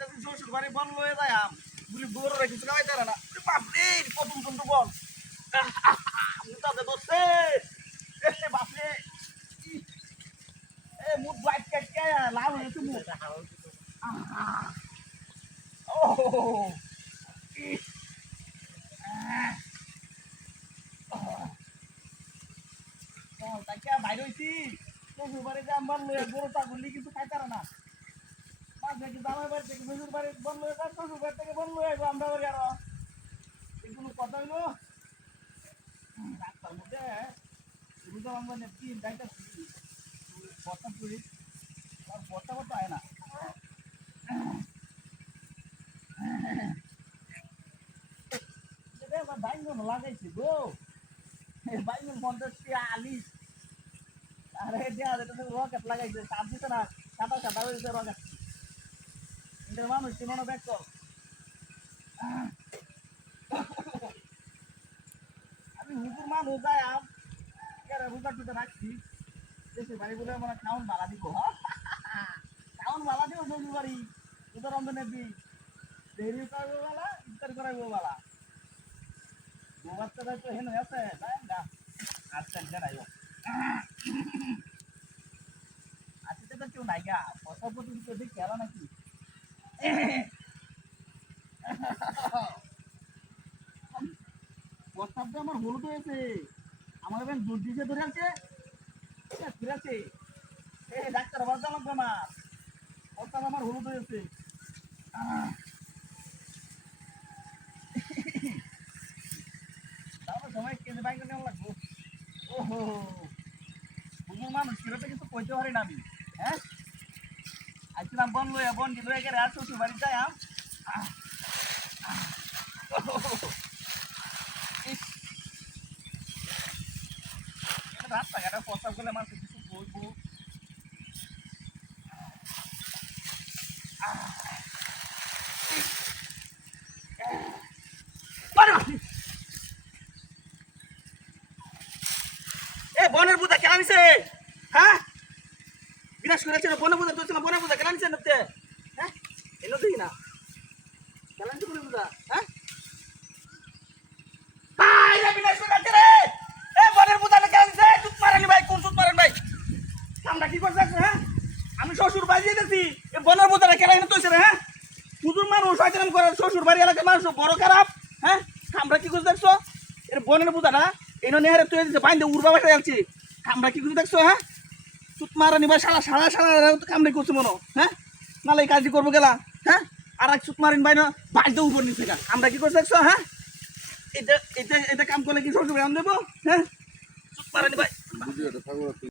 যাইতাছি শ্বশুর বাড়ি বল লয়ে যাইম বুড়ি বড় রে কিছু খাওয়াইতে না বাপ রে কত সুন্দর বল আমি তাতে দোস্তে এ বাপ রে এ মুখ লাইট কাট কে লাল হয়েছে মুখ ও তাকে বাইরে হইছি শ্বশুর বাড়ি যাম বল লয়ে বড় ছাগল কিছু খাইতে না মাঝে কি জামাই বাড়ি থেকে শ্বশুর বাড়ি বল লয়ে যায় শ্বশুর বাড়ি থেকে বল লয়ে যাবো আমরা বাড়ি আরো কোনো কথা হইলো রাস্তার মধ্যে রুদা বাংলা নেপি যাইতাছি বর্ষা করি আর বর্ষা করতে হয় না বাইঙ্গন লাগাইছি গো বাইঙ্গন 50 আলিশ আরে দেয়া রকেট লাগাইছে চাপ দিতে না সাদা সাদা হয়েছে রকেট এদের মানুষ চিনো ব্যাগ কর আমি হুকুর মানুষ যাই আম রুটা টুটা রাখছি দেশে বাড়ি বলে মানে খাওন ভাড়া দিব খাওন ভাড়া দিব শ্বশুর বাড়ি তোদের রমজানের দিন দেরি করাবো বেলা ইফতার করাইবো বেলা বাচ্চাটা তো হেন আছে না আচ্ছা জানাই আজকে তো কেউ নাই গা পয়সা প্রতি তো দেখি খেলা নাকি প্রস্তাবটা আমার হলুদ হয়েছে আমার এখন দুধ দিয়ে ধরে আছে ফিরেছে ডাক্তার বাজা লাগবে না প্রস্তাব আমার হলুদ হয়েছে সময় কেজি বাইক নেওয়া লাগবো ওহো মানুষ সেটা কিন্তু কইতে পারি না আমি হ্যাঁ আসছিলাম বন লইয়া বন দি লইয়া গেলে আর শ্বশুর বাড়ি যাই রাস্তাঘাটে প্রস্তাব করলে মানুষ কিছু বলবো বনের বুদা কেন নিছে হ্যাঁ বিনাশ করেছে বনের বুদা চলছে না বনের বুদা কেন নিছে নতে হ্যাঁ এলো দেখি না কেন নিছে বনের বুদা হ্যাঁ ভাই রে বিনাশ করেছে রে এ বনের বুদা কেন নিছে চুপ মারেনি ভাই কোন চুপ মারেন ভাই আমরা কি করছ হ্যাঁ আমি শ্বশুর বাড়ি যাইতেছি এ বনের বুদা কেন এনে তৈছে রে হ্যাঁ হুজুর মানুষ শয়তান করে শ্বশুর বাড়ি এলাকার মানুষ বড় খারাপ হ্যাঁ আমরা কি করছ দেখছো এর বনের বুদা না এনো নেহারে তুই দিতে বাইন্দে উড়বা বাসা যাচ্ছি আমরা কি কিছু দেখছো হ্যাঁ চুত মারা নিবা সারা সারা সারা কামড়ে করছো মনো হ্যাঁ নালে কাজই করবো গেলা হ্যাঁ আর এক চুত মারিন বাইন বাইন্দে উপর নিচে আমরা কি করছো দেখছো হ্যাঁ এটা এটা এটা কাম করলে কি শ্বশুর আম দেবো হ্যাঁ চুত মারা নিবাই